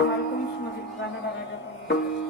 ভয় করিস না বাধা দাঁড়াতে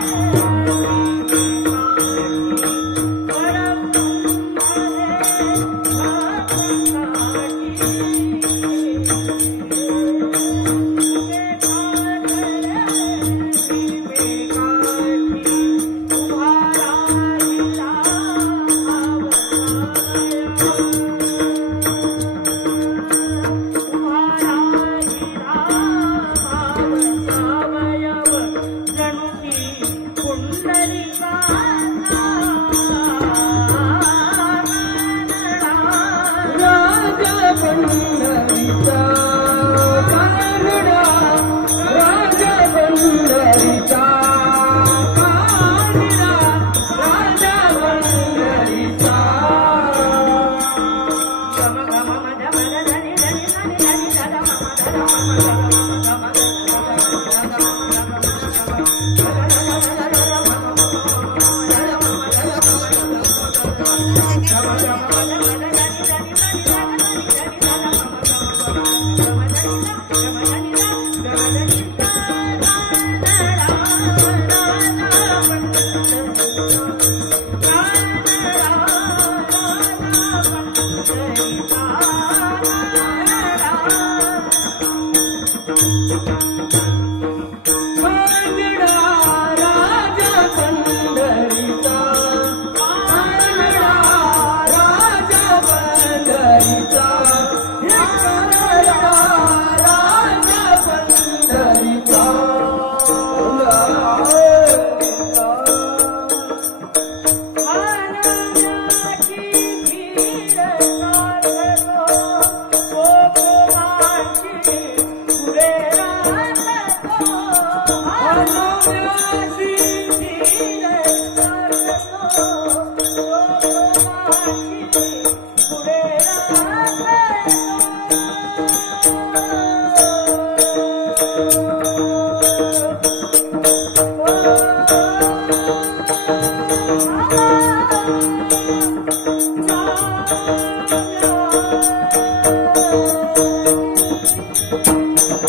Thank you. पुढे